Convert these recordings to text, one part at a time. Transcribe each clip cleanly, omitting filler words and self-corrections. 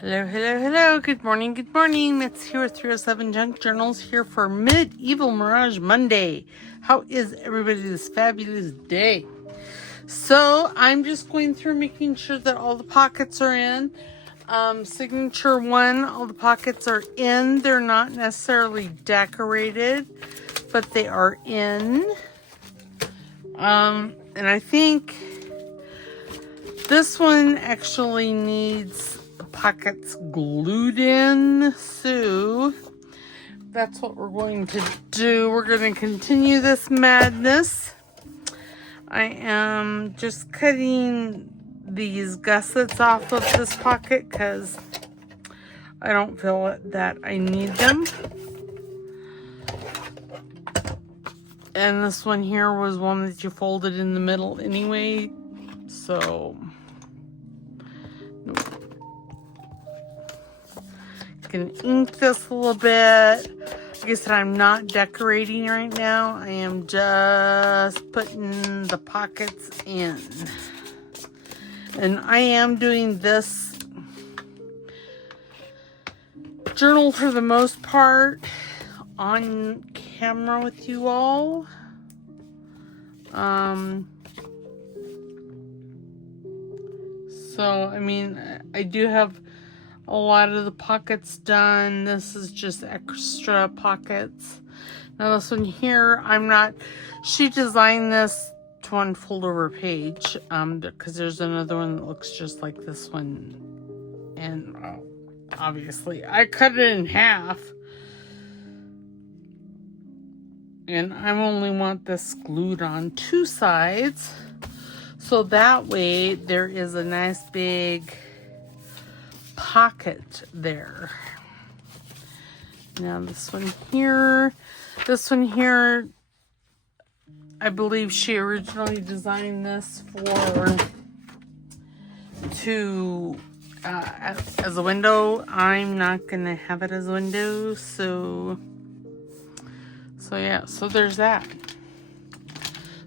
Hello, hello, hello. Good morning, good morning. It's here with 307 Junk Journals here for Medieval Mirage Monday. How is everybody this fabulous day? So I'm just going through making sure that all the pockets are in. Signature 1, all the pockets are in. They're not necessarily decorated, but they are in. And I think this one actually needs pockets glued in, so that's what we're going to do. We're going to continue this madness. I am just cutting these gussets off of this pocket because I don't feel that I need them. And this one here was one that you folded in the middle anyway, so can ink this a little bit. Like I said, I'm not decorating right now. I am just putting the pockets in. And I am doing this journal for the most part on camera with you all. So, I mean, I do have a lot of the pockets done. This is just extra pockets. Now this one here, she designed this to unfold over a page, because there's another one that looks just like this one. And obviously I cut it in half. And I only want this glued on two sides. So that way there is a nice big pocket there. Now this one here, I believe she originally designed this as a window. I'm not gonna have it as a window, so yeah, so there's that.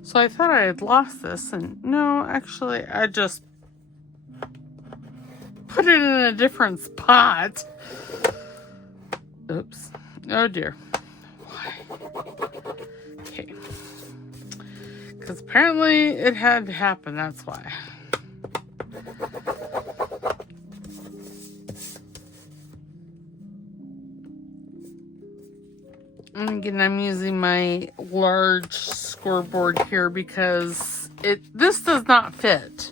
So I thought I had lost this, and no, actually I just put it in a different spot. Oops. Oh dear. Why? Okay. Because apparently it had to happen, that's why. And again, I'm using my large scoreboard here because this does not fit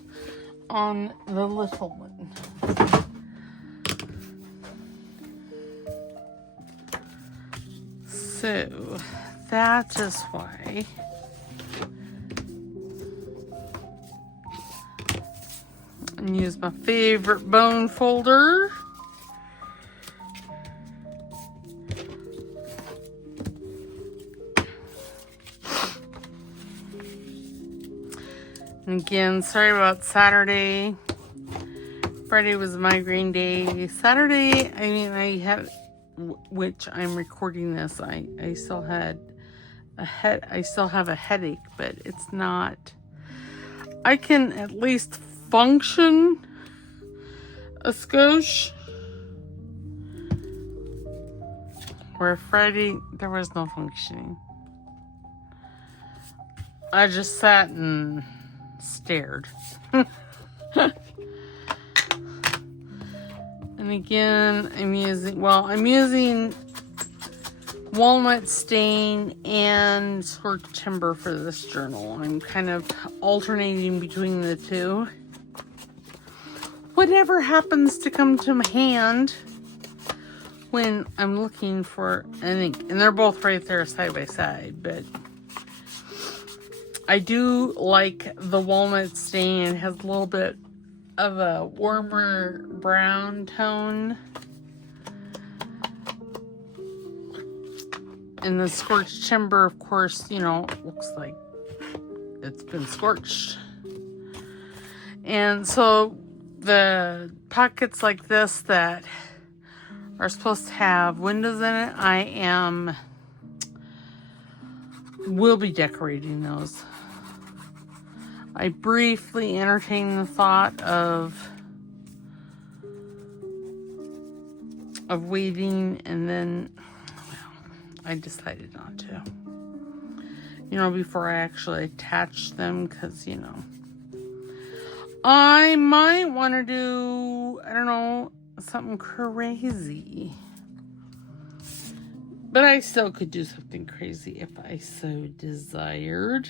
on the little one. So that is why I use my favorite bone folder. And again, sorry about Saturday. Friday was migraine day. Saturday, I mean, I had, which I'm recording this, I still have a headache, but it's not, I can at least function a skosh, where Friday there was no functioning. I just sat and stared. And again, I'm using walnut stain and scorched timber for this journal. I'm kind of alternating between the two. Whatever happens to come to my hand when I'm looking for an ink. And they're both right there side by side, but I do like the walnut stain. It has a little bit of a warmer brown tone. And the scorched timber, of course, looks like it's been scorched. And so the pockets like this that are supposed to have windows in it, will be decorating those. I briefly entertained the thought of of waiting, and then, well, I decided not to. You know, before I actually attach them, because, you know, I might want to do, I don't know, something crazy. But I still could do something crazy if I so desired.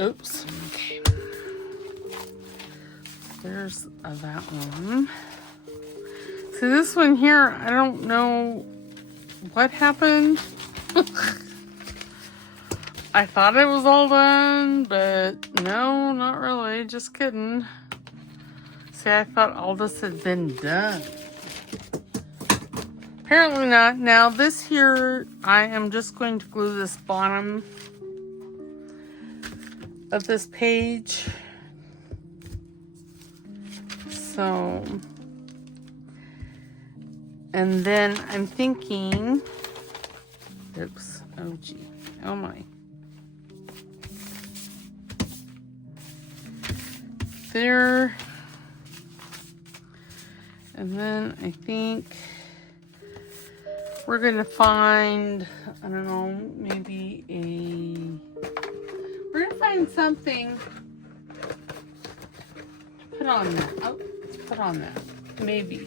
Oops. Okay. There's that one. See, this one here, I don't know what happened. I thought it was all done, but no, not really. Just kidding. See, I thought all this had been done. Apparently not. Now, this here, I am just going to glue this bottom of this page. So, and then I'm thinking, oops, oh gee, oh my. There. And then I think we're going to find, I don't know, maybe we're going to find something to put on that. Oh, put on that. Maybe.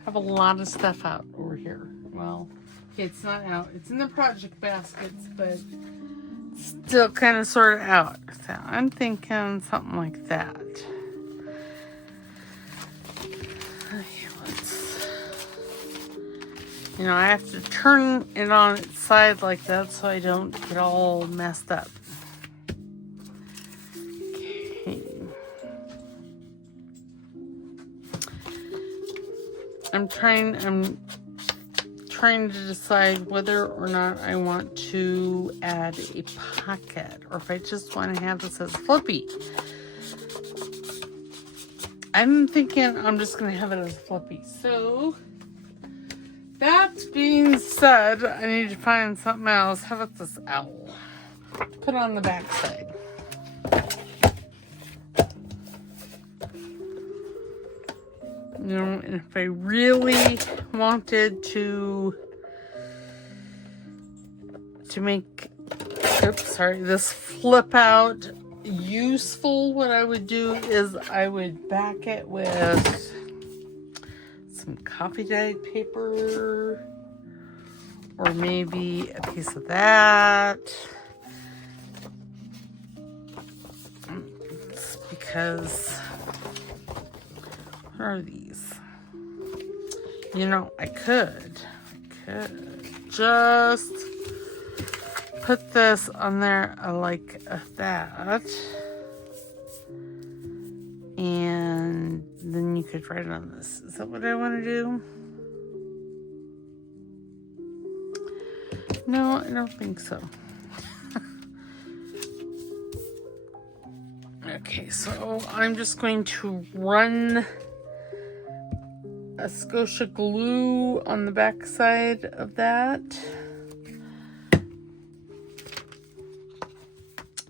I have a lot of stuff out over here. Well, it's not out. It's in the project baskets, but still kind of sort of out. So I'm thinking something like that. You know, I have to turn it on its side like that so I don't get all messed up. Okay. I'm trying to decide whether or not I want to add a pocket or if I just want to have this as flippy. I'm thinking I'm just going to have it as flippy. So, that being said, I need to find something else. How about this owl? Put on the back side. You know, and if I really wanted to make, this flip out useful, what I would do is I would back it with some coffee dyed paper, or maybe a piece of that. It's because, what are these? You know, I could just put this on there like that, and then you could write on this. Is that what I want to do? No, I don't think so. Okay, so I'm just going to run a Scotia glue on the back side of that.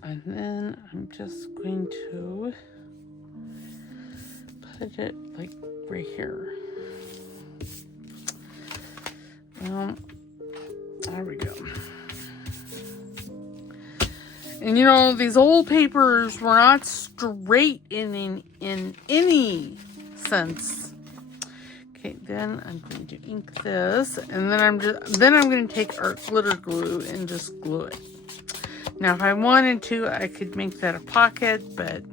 And then I'm just going to put it like right here. Well, there we go. And you know, these old papers were not straight in any sense. Okay, then I'm going to ink this, and then I'm going to take art glitter glue and just glue it. Now, if I wanted to, I could make that a pocket, but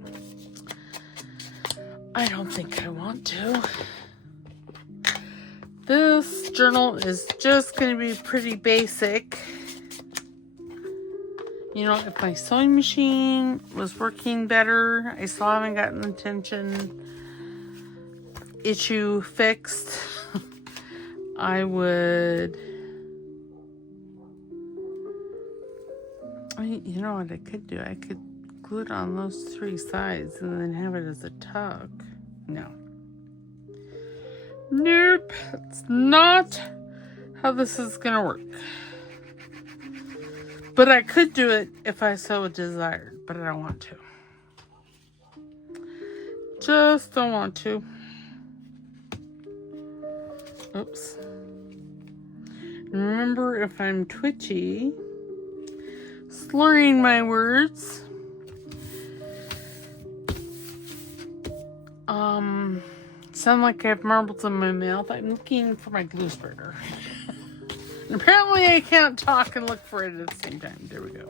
I don't think I want to. This journal is just going to be pretty basic. You know, if my sewing machine was working better, I still haven't gotten the tension issue fixed, I would... You know what I could do? I could glue it on those three sides and then have it as a tuck. No. Nope. That's not how this is going to work. But I could do it if I so desired, but I don't want to. Just don't want to. Oops. Remember, if I'm twitchy, slurring my words, sound like I have marbles in my mouth. I'm looking for my glue spreader. And apparently I can't talk and look for it at the same time. There we go.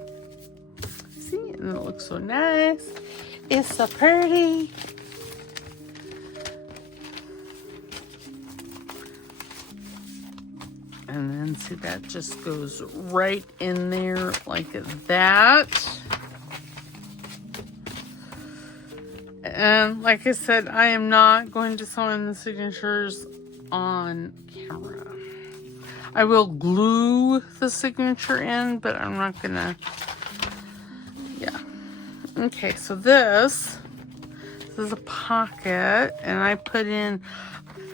See? And it looks so nice. It's so pretty. And then see, that just goes right in there like that. And like I said, I am not going to sew in the signatures on camera. I will glue the signature in, but I'm not gonna, yeah. Okay, so this is a pocket, and I put in,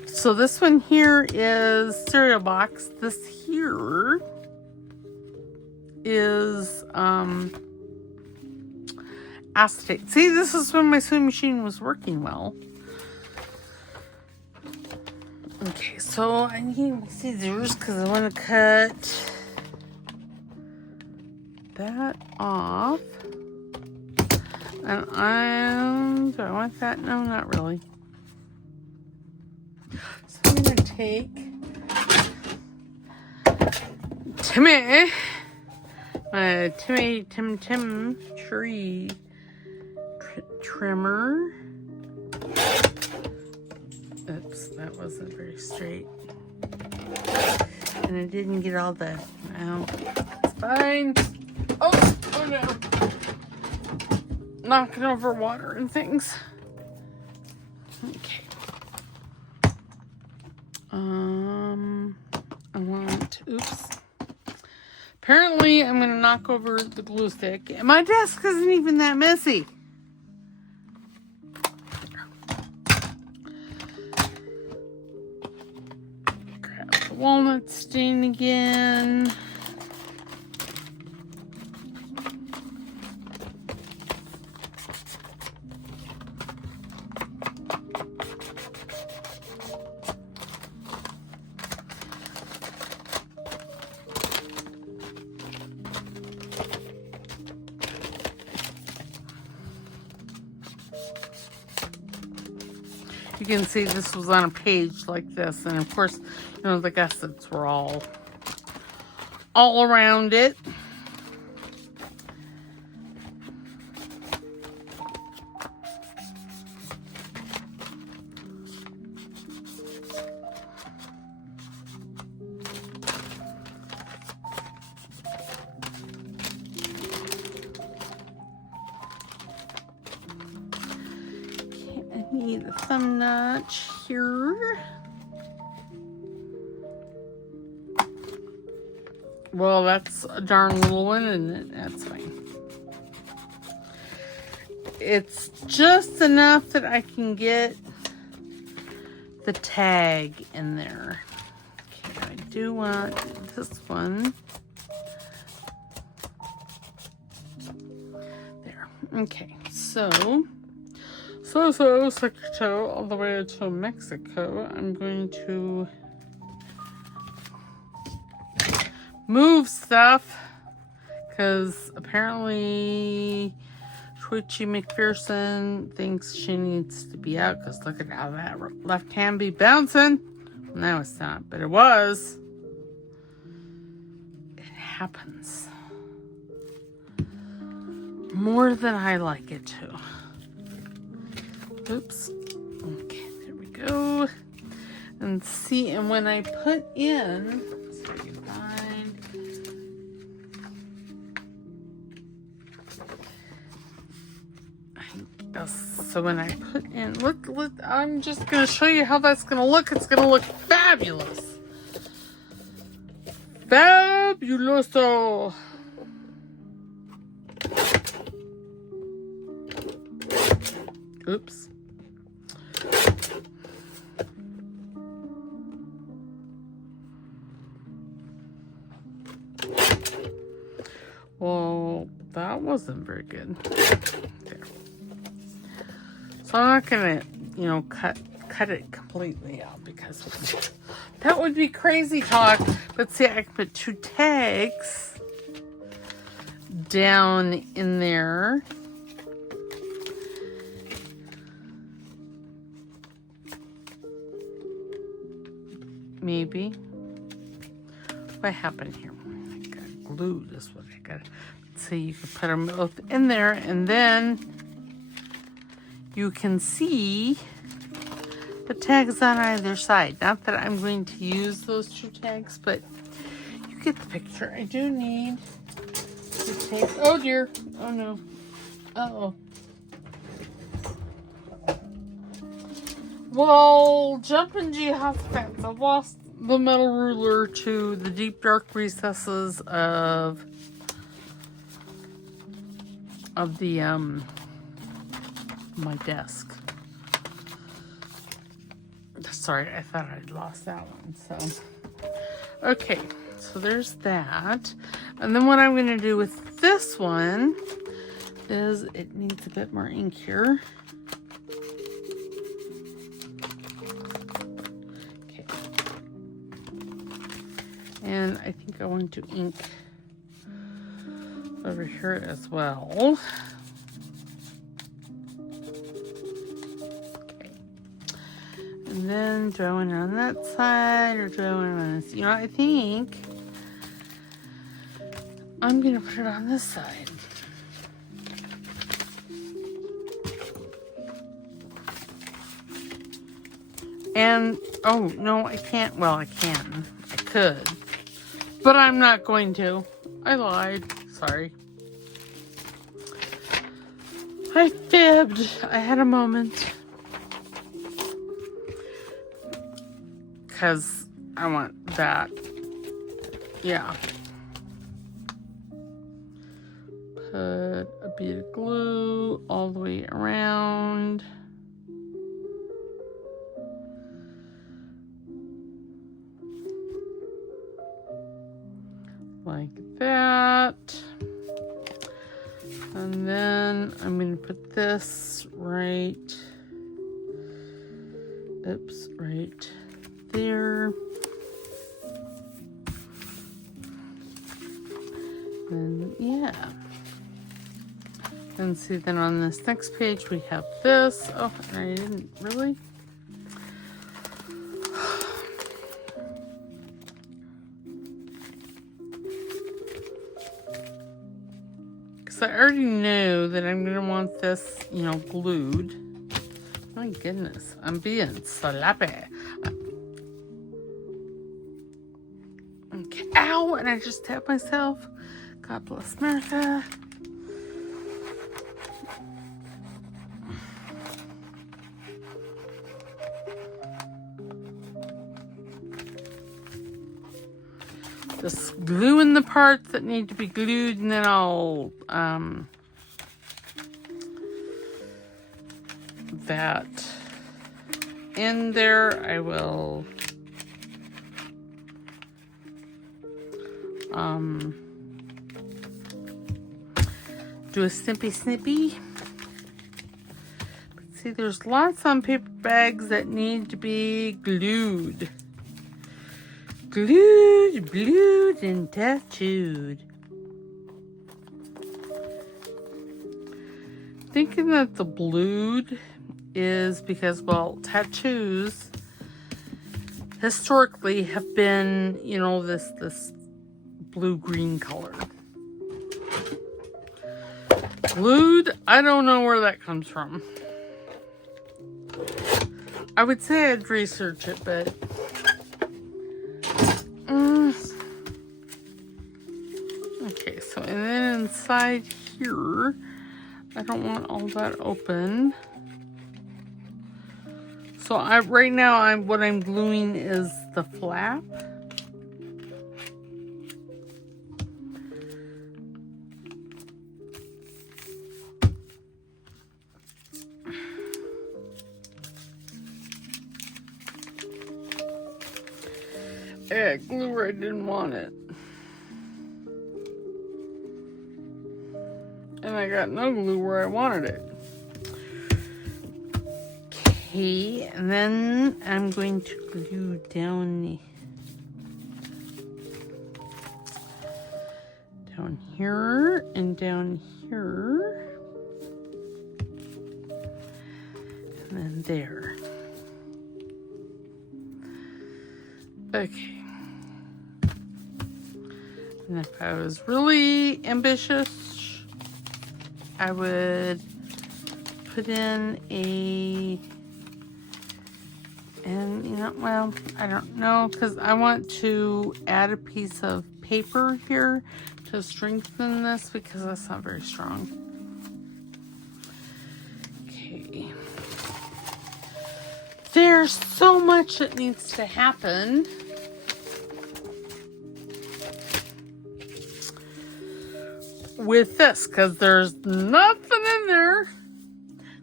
so this one here is cereal box. This here is acetate. See, this is when my sewing machine was working well. Okay, so I need my scissors because I want to cut that off. And do I want that? No, not really. So I'm going to take my Tim tree trimmer. Oops, that wasn't very straight. And I didn't get all the, well, it's fine. Oh no. Knocking over water and things. Okay. I want, oops. Apparently I'm going to knock over the glue stick. And my desk isn't even that messy. Walnut stain again. You can see this was on a page like this, and of course, you know, the gussets were all around it. Need the thumb notch here. Well, that's a darn little one, isn't it? That's fine. It's just enough that I can get the tag in there. Okay, I do want this one. There. Okay, so Secretary all the way to Mexico. I'm going to move stuff because apparently Twitchy McPherson thinks she needs to be out because look at how that left hand be bouncing. Well, now it's not, but it was. It happens more than I like it to. Oops. Okay, there we go. And see, and when I put in, let's see if I can find. So when I put in, look, I'm just going to show you how that's going to look. It's going to look fabulous. Fabuloso. Oops. Well, that wasn't very good. There. So I'm not gonna, you know, cut it completely out because that would be crazy talk. But see, I can put 2 tags down in there. Maybe. What happened here? I got glued. Is what I got. Let's see, you can put them both in there, and then you can see the tags on either side. Not that I'm going to use those 2 tags, but you get the picture. I do need to take. Oh dear. Oh no. Uh-oh. Well, jumping Jarf fence. I lost the metal ruler to the deep dark recesses of the my desk. Sorry, I thought I'd lost that one. So okay, so there's that. And then what I'm going to do with this one is it needs a bit more ink here. Okay. And I think I want to ink over here as well. Okay. And then do I want it on that side or do I want it on this? You know, I think I'm going to put it on this side. And, oh, no, I can't. Well, I can. I could. But I'm not going to. I lied. Sorry. I fibbed. I had a moment. Because I want that. Yeah. Put a bead of glue all the way around. Like that. And then I'm going to put this right, oops, right there. And yeah. And see, then on this next page we have this. Oh, and I didn't really. I already know that I'm going to want this, you know, glued. My goodness, I'm being sloppy. Okay, ow, and I just tapped myself. God bless America. Just gluing the parts that need to be glued, and then I'll that in there. I will do a snippy. But see, there's lots on paper bags that need to be glued. Glued, and tattooed. Thinking that the blued is because, well, tattoos historically have been, you know, this blue-green color. Glued, I don't know where that comes from. I would say I'd research it, but okay, so and then inside here, I don't want all that open. So right now what I'm gluing is the flap. Yeah, glue where I didn't want it. And I got no glue where I wanted it. Okay, and then I'm going to glue down here and down here. And then there. Okay. And if I was really ambitious, I would put in and you know, well, I don't know, because I want to add a piece of paper here to strengthen this because that's not very strong. Okay. There's so much that needs to happen. With this, because there's nothing in there.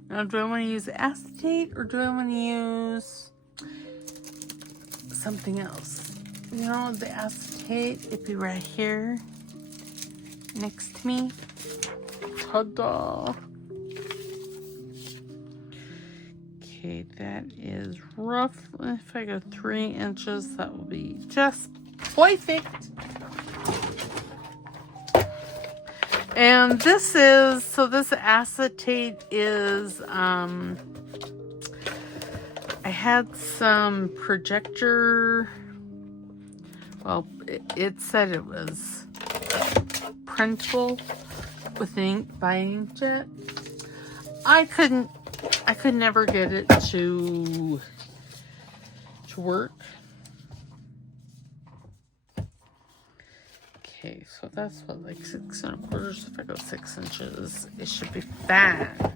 Now, do I want to use acetate or do I want to use something else? You know, the acetate, it'd be right here next to me. Ta-da! Okay, that is roughly, if I go 3 inches, that will be just perfect. And this is, so this acetate is, I had some projector, well, it said it was printable with ink by inkjet. I could never get it to work. Okay, so that's what, like 6 1/4. If I go 6 inches, it should be fine.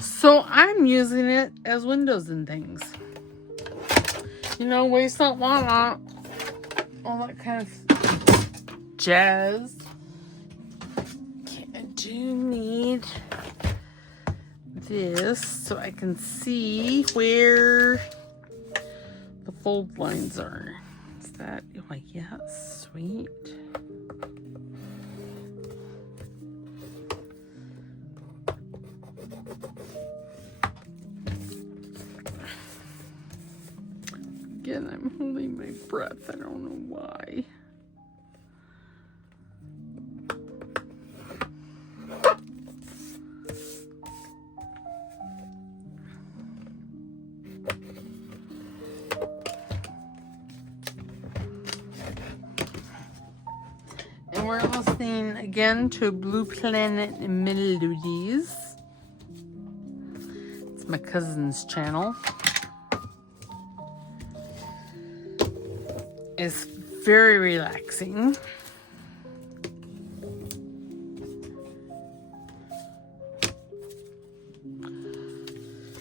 So I'm using it as windows and things. You know, waste not, want not, all that kind of jazz. Okay, I do need this so I can see where the fold lines are. Is that, oh yeah, sweet. Again, I'm holding my breath. I don't know why. And we're listening again to Blue Planet Melodies. It's my cousin's channel. It's very relaxing.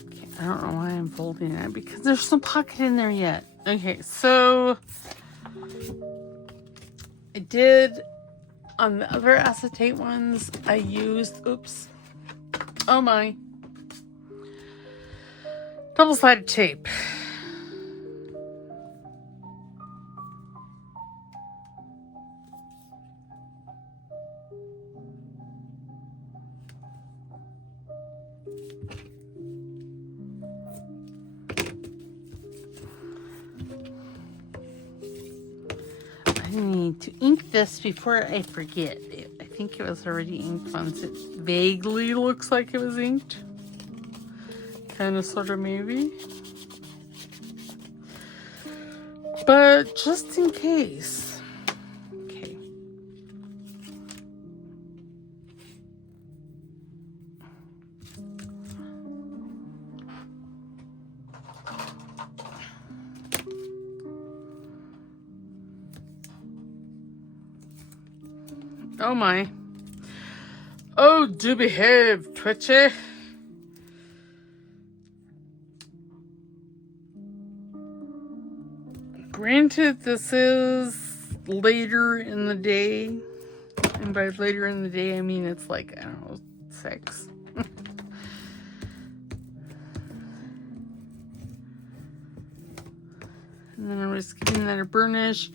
Okay, I don't know why I'm folding it because there's no pocket in there yet. Okay, so I did on the other acetate ones, I used, oops, oh my, double-sided tape. I need to ink this before I forget. I think it was already inked once. It vaguely looks like it was inked. Kind of, sort of, maybe. But just in case. Okay. Oh my. Oh, do behave, Twitchy. Granted, this is later in the day. And by later in the day, I mean it's like, I don't know, 6. And then I'm just giving that a burnish.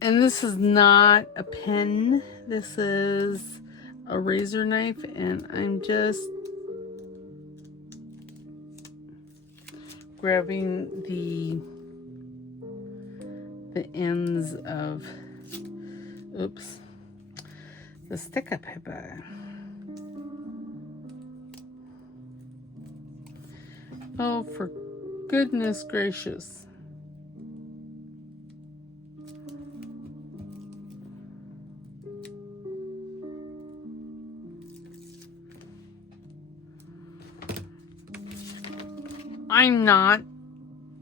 And this is not a pen. This is a razor knife. And I'm just grabbing the ends of, oops, the sticker paper. Oh, for goodness gracious. I'm not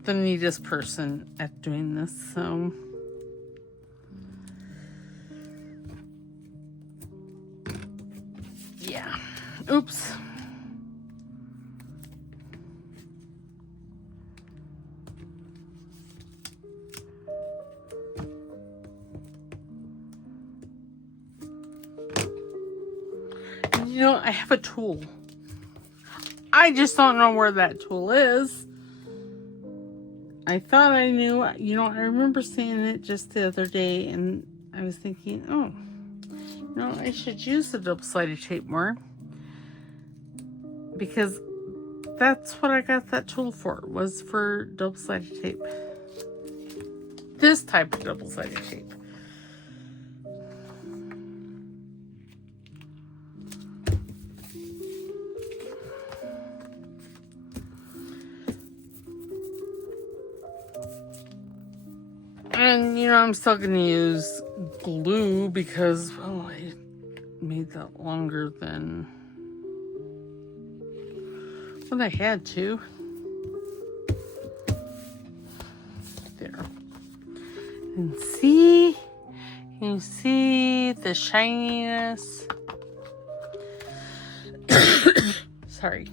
the neatest person at doing this, so yeah. Oops. You know, I have a tool. I just don't know where that tool is. I thought I knew. You know, I remember seeing it just the other day, and I was thinking, oh, you know, I should use the double-sided tape more, because that's what I got that tool for, was for double-sided tape. This type of double-sided tape. And, you know, I'm still going to use glue because, well, I made that longer than what I had to. There. And see? Can you see the shininess? Sorry.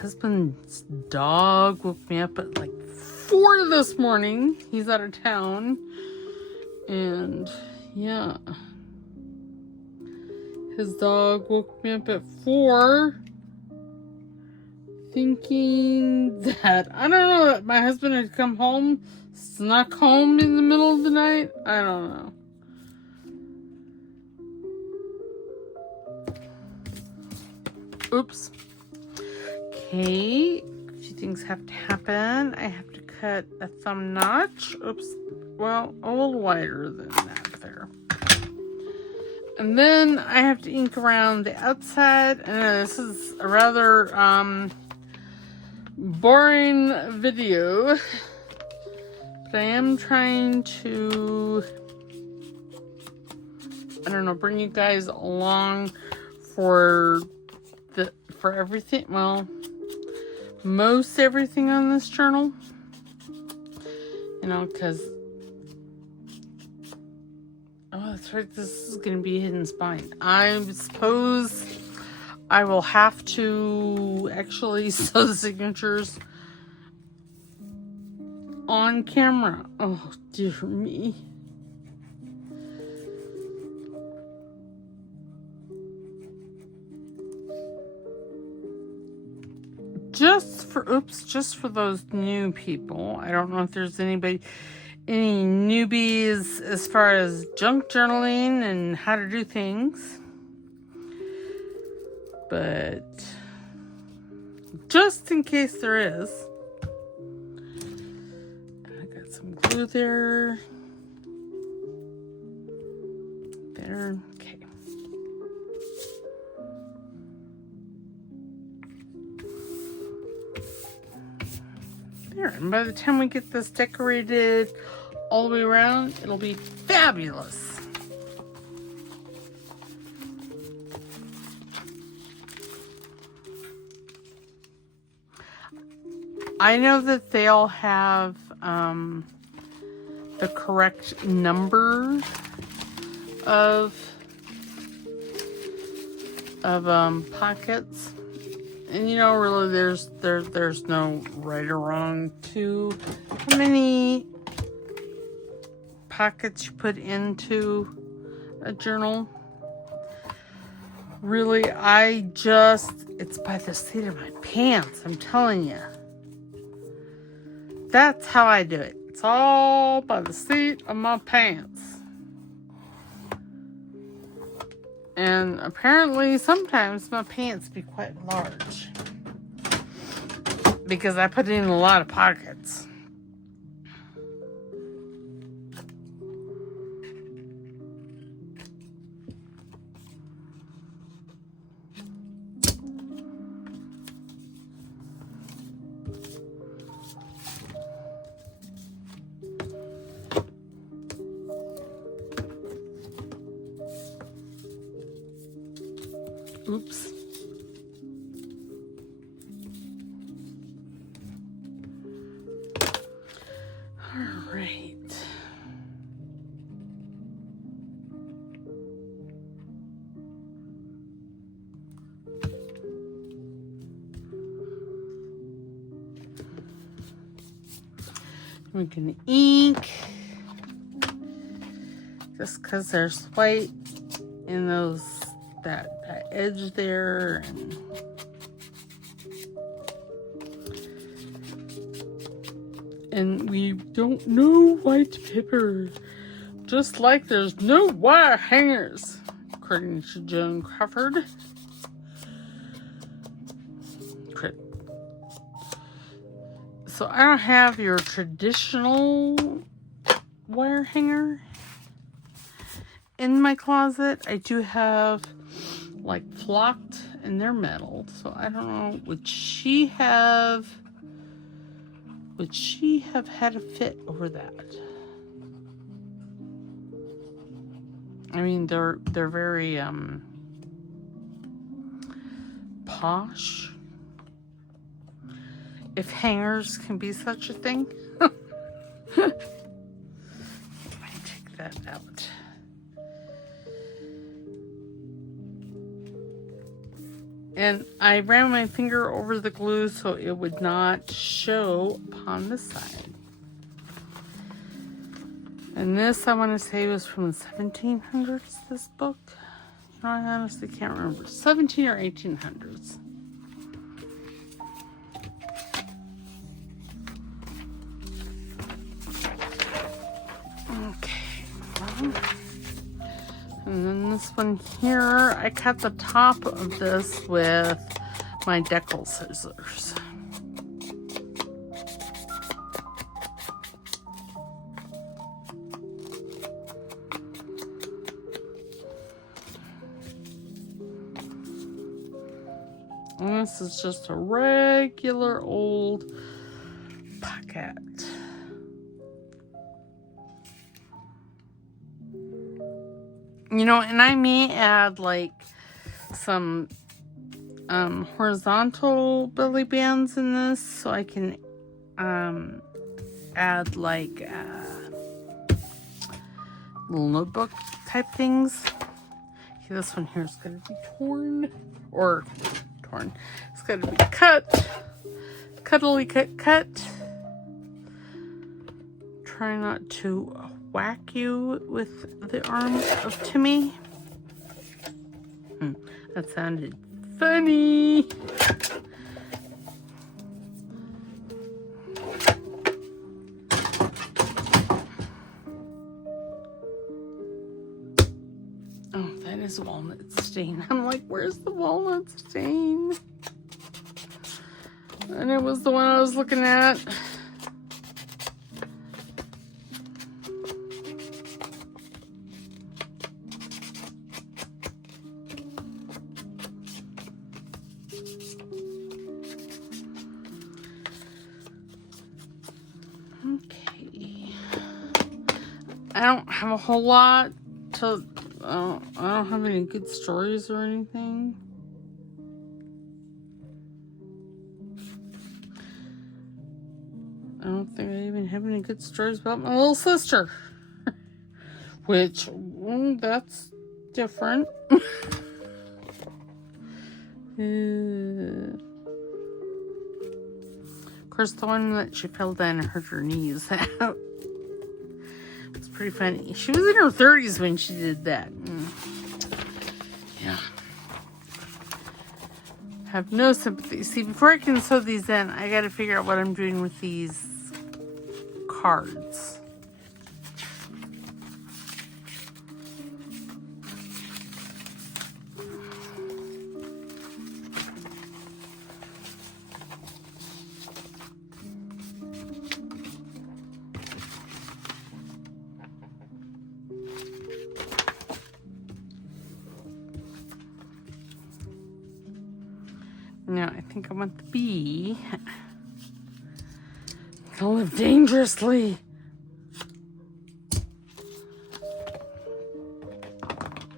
Husband's dog woke me up at like 4 this morning. He's out of town. And yeah. His dog woke me up at 4 thinking that, I don't know, that my husband had come home, snuck home in the middle of the night. I don't know. Oops. Okay, a few things have to happen. I have to cut a thumb notch. Oops. Well, a little wider than that there. And then I have to ink around the outside. And this is a rather boring video. But I am trying to, I don't know, bring you guys along for everything. Well, most everything on this journal, you know, because, oh, that's right, this is going to be a hidden spine. I suppose I will have to actually sew the signatures on camera. Oh, dear me. Just for those new people. I don't know if there's any newbies as far as junk journaling and how to do things. But just in case there is. I got some glue there. There. Okay. There, and by the time we get this decorated all the way around, it'll be fabulous. I know that they all have the correct number of pockets. And you know, really, there's no right or wrong to how many pockets you put into a journal. Really, it's by the seat of my pants, I'm telling you. That's how I do it. It's all by the seat of my pants. And apparently sometimes my pants be quite large. Because I put in a lot of pockets. Oops. All right. We're gonna ink. Just because there's white in those that edge there, and we don't know white paper, just like there's no wire hangers, according to Joan Crawford. So I don't have your traditional wire hanger in my closet. I do have like flocked, and they're metal, so I don't know, would she have had a fit over that? I mean, they're very posh, if hangers can be such a thing. Let me take that out. And I ran my finger over the glue so it would not show upon the side. And this, I want to say, was from the 1700s, this book. You know, I honestly can't remember. 17 or 1800s. Okay. And then this one here, I cut the top of this with my decal scissors. And this is just a regular old pocket. You know, and I may add like some horizontal belly bands in this, so I can add like little notebook type things. Okay, this one here is going to be torn. It's going to be cut. Cuddly cut. Try not to whack you with the arm of Timmy. That sounded funny. Oh, that is walnut stain. I'm like, where's the walnut stain? And it was the one I was looking at. I don't have a whole lot to, I don't have any good stories or anything. I don't think I even have any good stories about my little sister. Which, that's different. Of course, the one that she fell down and hurt her knees out. It's pretty funny. She was in her 30s when she did that. Yeah. Have no sympathy. See, before I can sew these in, I got to figure out what I'm doing with these cards. Now, I think I want the bee to live dangerously.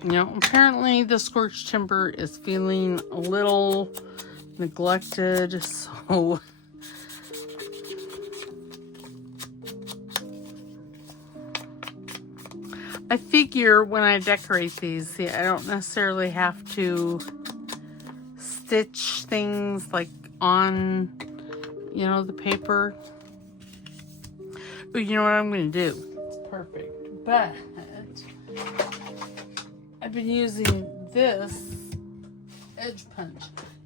Now, apparently the scorched timber is feeling a little neglected, so I figure when I decorate these, see, I don't necessarily have to stitch things like on, you know, the paper. But you know what I'm going to do? It's perfect. But I've been using this edge punch.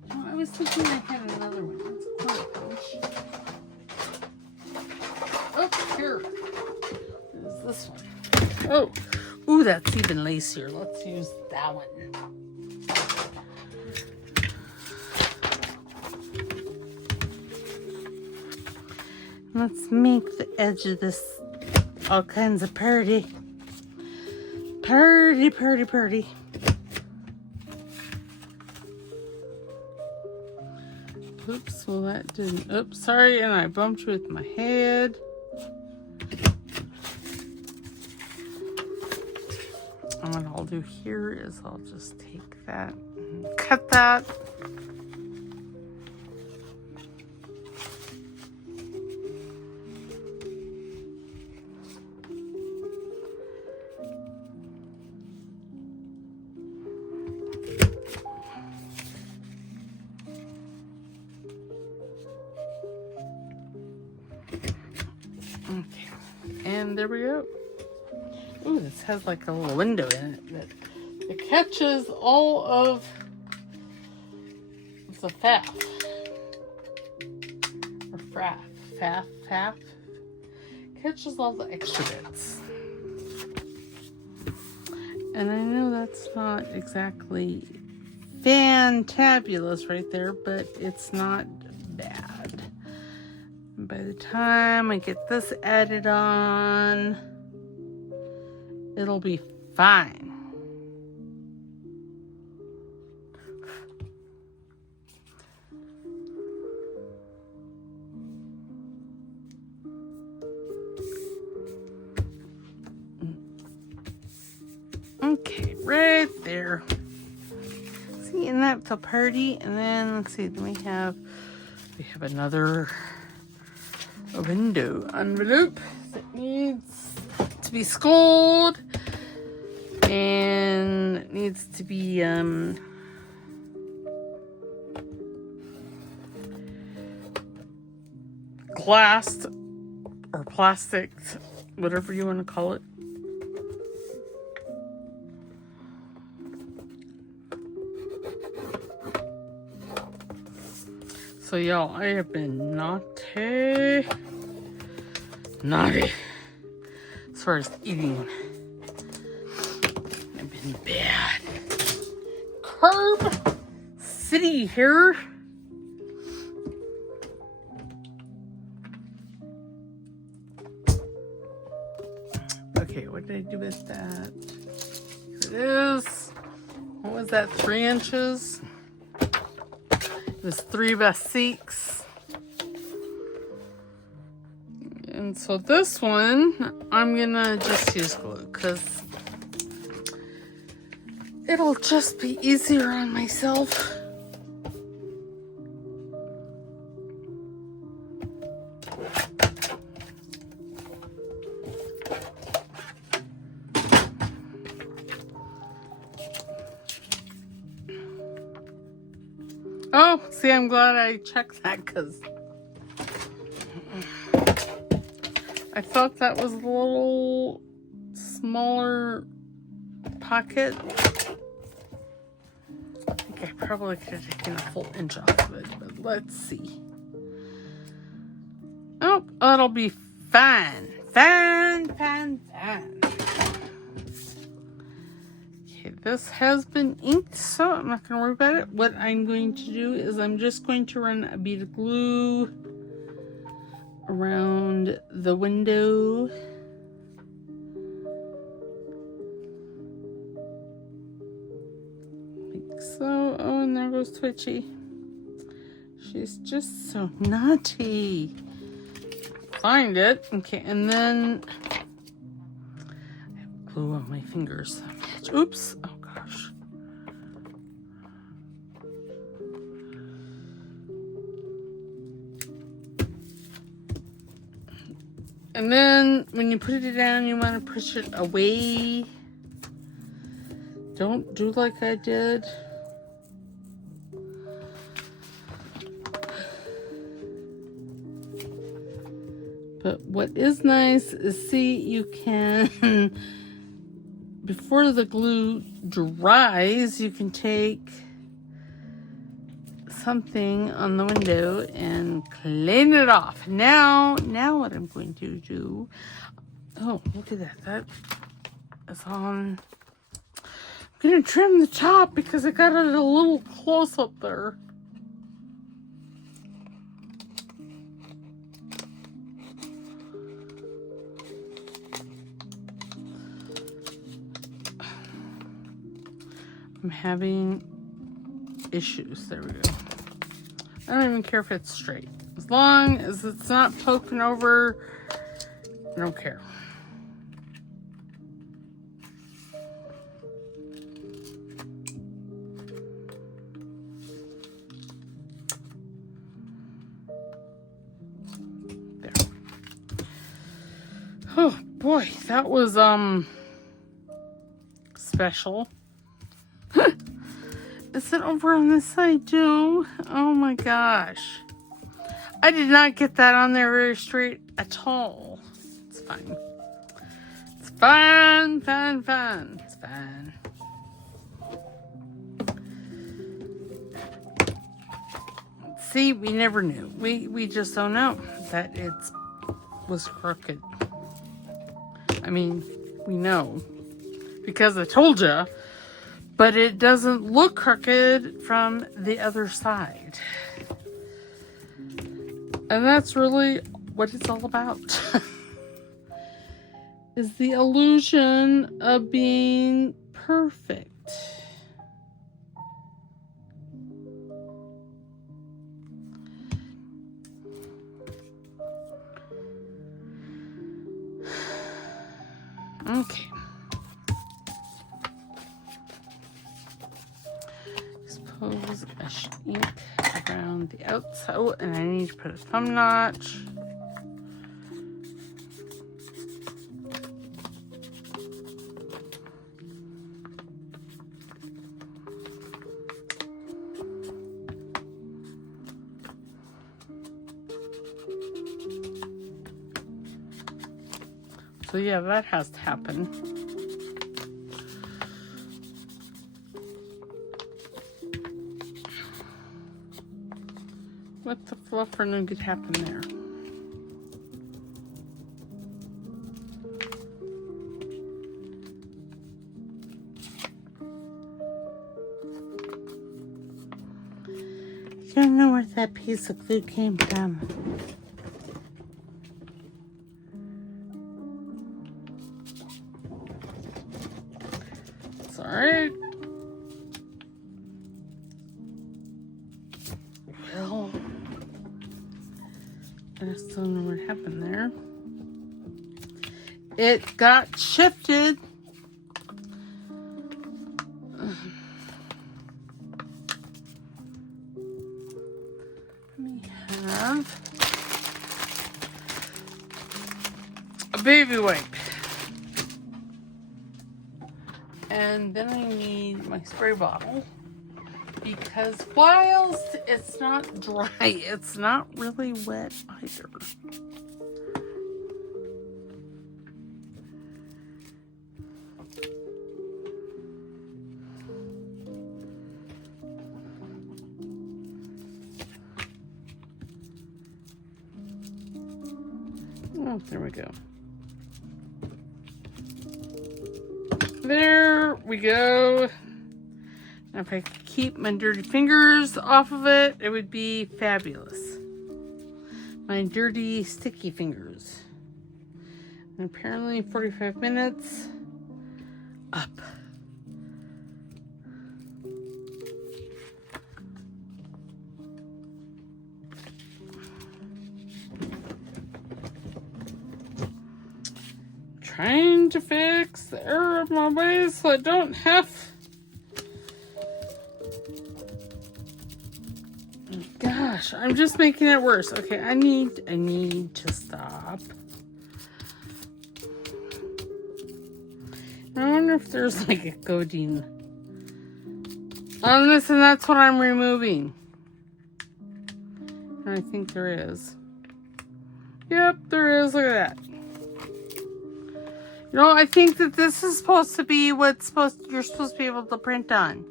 You know, I was thinking I had another one. It's a corner punch. Oh, here. There's this one. Oh, ooh, that's even lacier. Let's use that one. Let's make the edge of this all kinds of pretty. Pretty, pretty, pretty. Oops, well that didn't, oops, sorry, and I bumped you with my head. And what I'll do here is I'll just take that and cut that. Okay, and there we go. Ooh, this has like a little window in it that catches all of the faff. Or faff. Catches all the extra bits. And I know that's not exactly fantabulous right there, but it's not bad. By the time I get this added on, it'll be fine. Okay, right there. See, and that's a party. And then let's see, then we have another window envelope that needs to be scored and it needs to be glassed or plastic, whatever you want to call it. So y'all, I have been naughty as far as eating. I've been bad. Carb City here. Okay, what did I do with that? Here it is. What was that, 3 inches? It was 3 by 6. And so this one, I'm gonna just use glue because it'll just be easier on myself. Oh, see, I'm glad I checked that because I thought that was a little smaller pocket. I think I probably could have taken a full inch off of it, but let's see. Oh, that'll be fun. Fun, fun, fun. Okay, this has been inked, so I'm not going to worry about it. What I'm going to do is I'm just going to run a bead of glue around the window. Like so. Oh, and there goes Twitchy. She's just so naughty. Find it. Okay, and then I have glue on my fingers. Oops. Oh gosh. And then when you put it down, you want to push it away. Don't do like I did. But what is nice is, see, you can, before the glue dries, you can take something on the window and clean it off. Now what I'm going to do, oh, look at that. That is on. I'm going to trim the top because I got it a little close up there. I'm having issues. There we go. I don't even care if it's straight. As long as it's not poking over, I don't care. There. Oh boy, that was special. Is it over on this side too? Oh my gosh. I did not get that on there very straight at all. It's fine. It's fun, fun, fun. It's fun. See, we never knew. We just don't know that it was crooked. I mean, we know because I told you. But it doesn't look crooked from the other side. And that's really what it's all about. Is the illusion of being perfect. Okay. Suppose I should ink around the outside. Oh, and I need to put a thumb notch. So yeah, that has to happen. What the fluff or nougat happened there? I don't know where that piece of glue came from. It's alright. Well, I just don't know what happened there. It got shifted. Let me have a baby wipe. And then I need my spray bottle. Because whilst it's not dry, it's not really wet either. Oh, there we go. There we go. Now if I could keep my dirty fingers off of it, it would be fabulous. My dirty, sticky fingers. And apparently 45 minutes up. Trying to fix the error of my ways so I don't have. Gosh, I'm just making it worse. Okay, I need to stop. I wonder if there's like a coating on this, and that's what I'm removing. And I think there is. Yep, there is. Look at that. You know, I think that this is supposed to be you're supposed to be able to print on.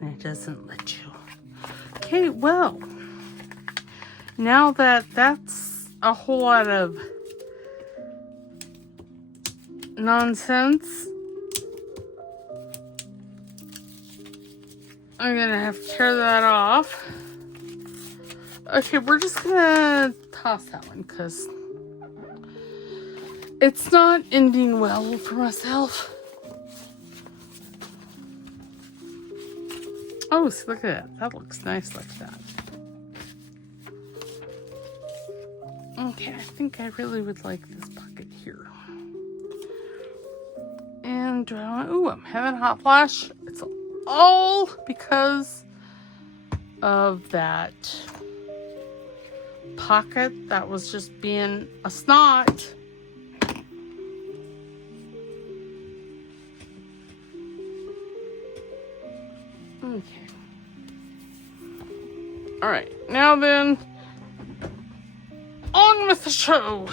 And it doesn't let you. Okay, well, now that that's a whole lot of nonsense, I'm gonna have to tear that off. Okay, we're just gonna toss that one because it's not ending well for myself. Oh, see, look at that. That looks nice like that. Okay, I think I really would like this pocket here. And do I want... Ooh, I'm having hot flash. It's all because of that pocket that was just being a snot. Okay. All right, now then, on with the show.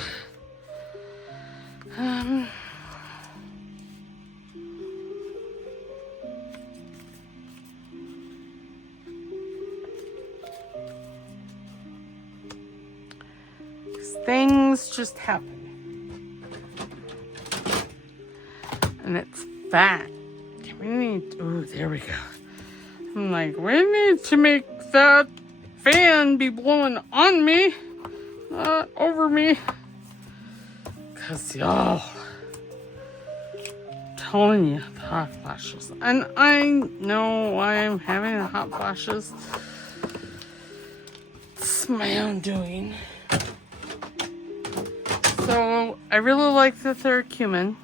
Things just happen. And it's fat. We need, oh, there we go. I'm like, we need to make that fan be blowing on me, not over me. Because, y'all, I'm telling you, the hot flashes. And I know why I'm having the hot flashes. It's my own doing. So, I really like the curcumin,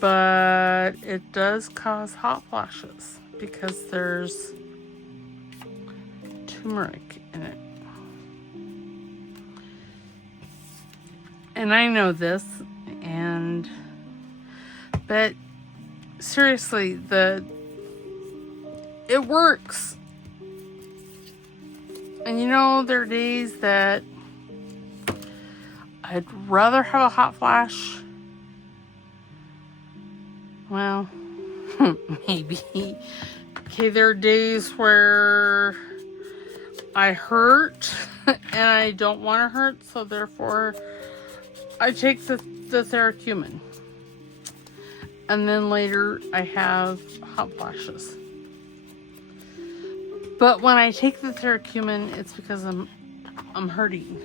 but it does cause hot flashes because there's turmeric in it. And I know this, but seriously, it works. And you know, there are days that I'd rather have a hot flash. Well, maybe. Okay, there are days where I hurt and I don't want to hurt, so therefore I take the curcumin. And then later I have hot flashes. But when I take the curcumin, it's because I'm hurting.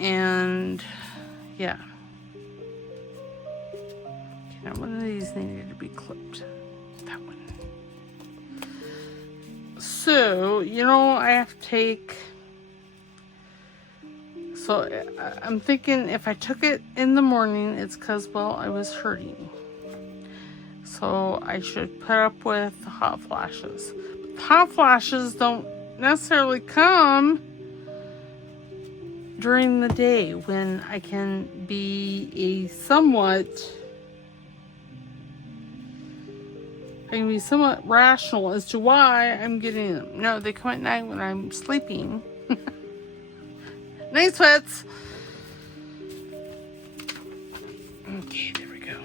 And yeah. Okay, now one of these needed to be clipped. That one. So, you know, I have to take... So, I'm thinking if I took it in the morning, it's because, well, I was hurting. So, I should put up with the hot flashes. But the hot flashes don't necessarily come during the day when I can be somewhat rational as to why I'm getting them. No, they come at night when I'm sleeping. Night sweats. Okay, there we go.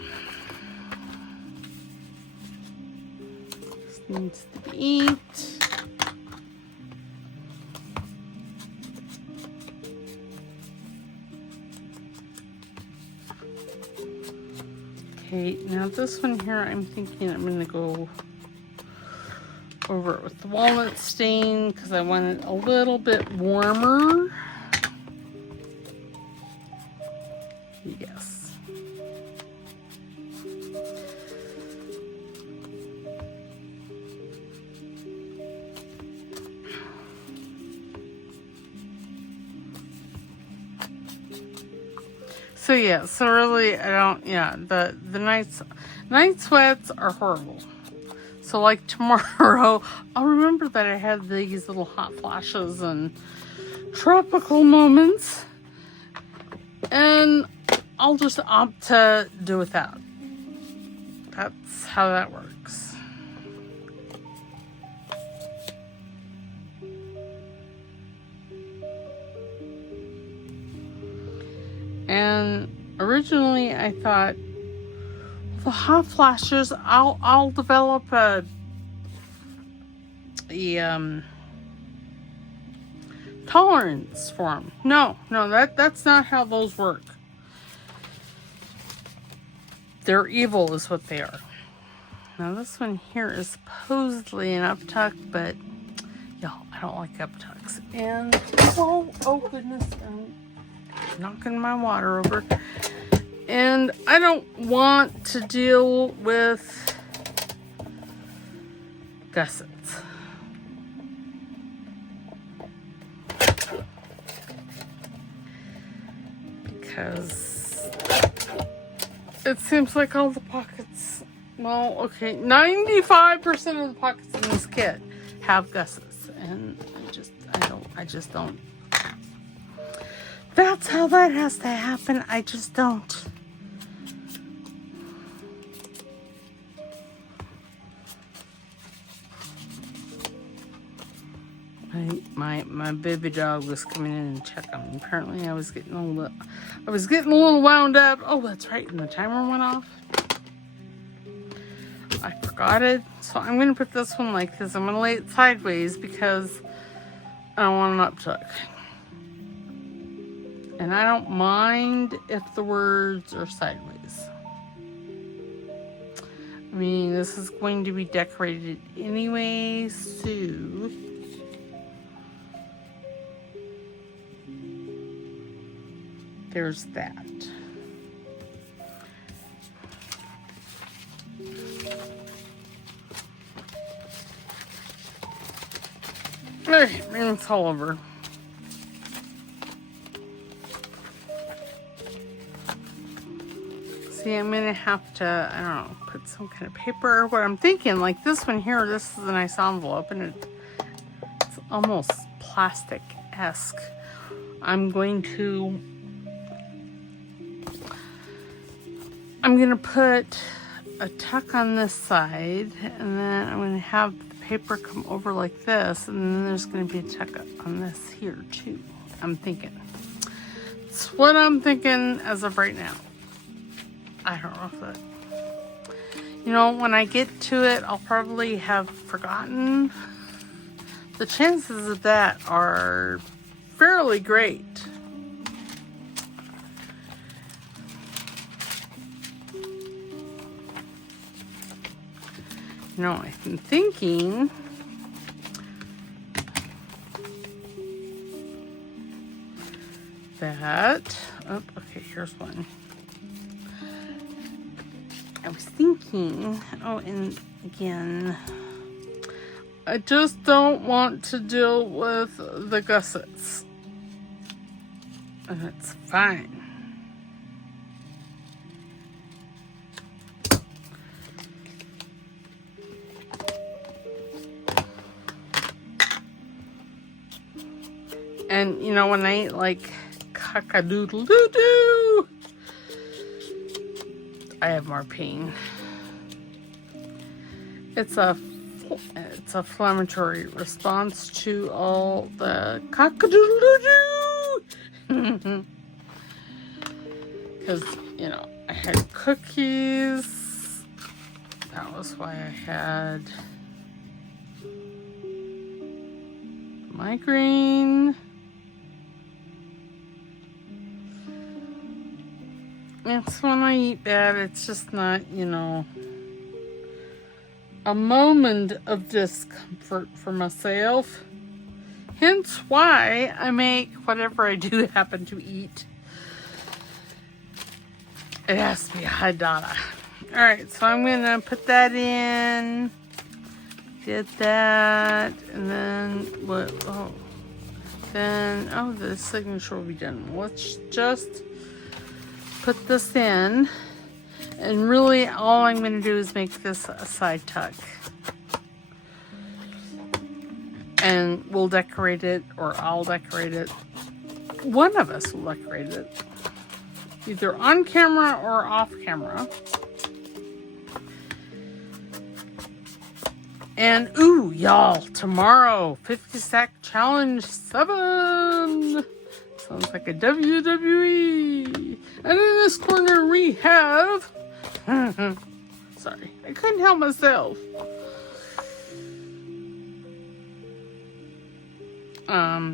This needs to be inked. Okay, now this one here, I'm thinking I'm going to go over it with the walnut stain because I want it a little bit warmer. Yes. So yeah, so really I don't, yeah, the night sweats are horrible. So like tomorrow, I'll remember that I had these little hot flashes and tropical moments, and I'll just opt to do without. That's how that works. And originally I thought, the hot flashes, I'll develop a tolerance for them. No, that's not how those work. They're evil is what they are. Now this one here is supposedly an uptuck, but y'all, I don't like uptucks. And oh goodness, I'm knocking my water over. And I don't want to deal with gussets. Because it seems like all the pockets, well, okay, 95% of the pockets in this kit have gussets. And I just don't. That's how that has to happen. I just don't. My baby dog was coming in and checking on me. Apparently I was getting a little wound up. Oh, that's right, and the timer went off. I forgot it. So I'm gonna put this one like this. I'm gonna lay it sideways because I don't want an uptuck. And I don't mind if the words are sideways. I mean, this is going to be decorated anyway, so there's that. Alright, it's all over. See, I'm gonna have to, I don't know, put some kind of paper or what I'm thinking. Like this one here, this is a nice envelope and it's almost plastic-esque. I'm gonna put a tuck on this side, and then I'm gonna have the paper come over like this, and then there's gonna be a tuck on this here too. I'm thinking. It's what I'm thinking as of right now. I don't know if that, you know, when I get to it, I'll probably have forgotten. The chances of that are fairly great. You know, I've been thinking that, oh, okay, here's one. I was thinking, oh, and again, I just don't want to deal with the gussets. And it's fine. And, you know, when I eat like cock-a-doodle-doo-doo, I have more pain. It's a inflammatory response to all the cock-a-doodle-doo-doo. Because, you know, I had cookies. That was why I had migraine. It's when I eat bad, it's just not, you know, a moment of discomfort for myself. Hence why I make whatever I do happen to eat. It has to be high data. Alright, so I'm going to put that in. Did that. And then what? Oh. Then, oh, the signature will be done. Let's just put this in. And really, all I'm going to do is make this a side tuck. And we'll decorate it, or I'll decorate it. One of us will decorate it. Either on camera or off camera. And, ooh, y'all, tomorrow, 50 Stack Challenge 7. Sounds like a WWE. And in this corner we have... Sorry, I couldn't help myself.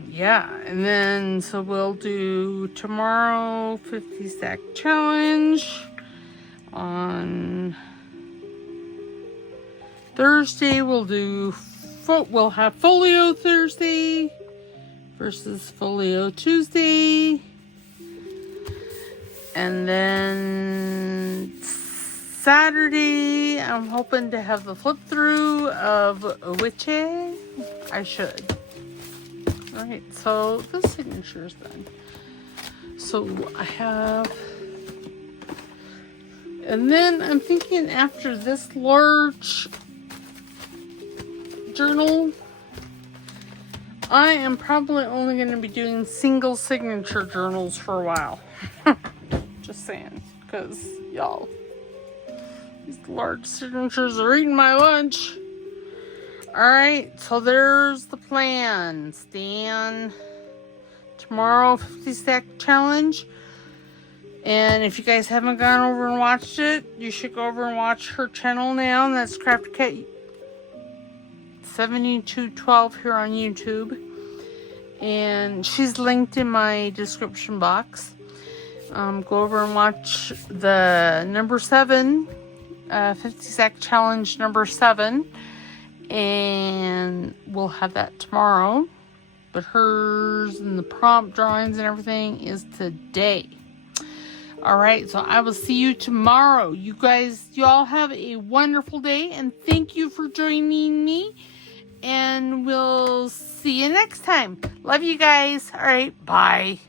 Yeah, and then, so we'll do tomorrow, 50 Stack Challenge. On Thursday, we'll have Folio Thursday versus Folio Tuesday. And then Saturday, I'm hoping to have the flip through of Witchy. I should. Alright, so the signature's done. So I have... And then I'm thinking after this large journal, I am probably only going to be doing single signature journals for a while. Just saying, because y'all, these large signatures are eating my lunch. Alright, so there's the plan. Stan, tomorrow, 50 Stack Challenge. And if you guys haven't gone over and watched it, you should go over and watch her channel now. And that's Crafty Cat 7212 here on YouTube. And she's linked in my description box. Go over and watch the number 7, 50 Stack Challenge number 7. And we'll have that tomorrow. But hers and the prompt drawings and everything is today. Alright, so I will see you tomorrow. You all have a wonderful day. And thank you for joining me. And we'll see you next time. Love you guys. Alright, bye.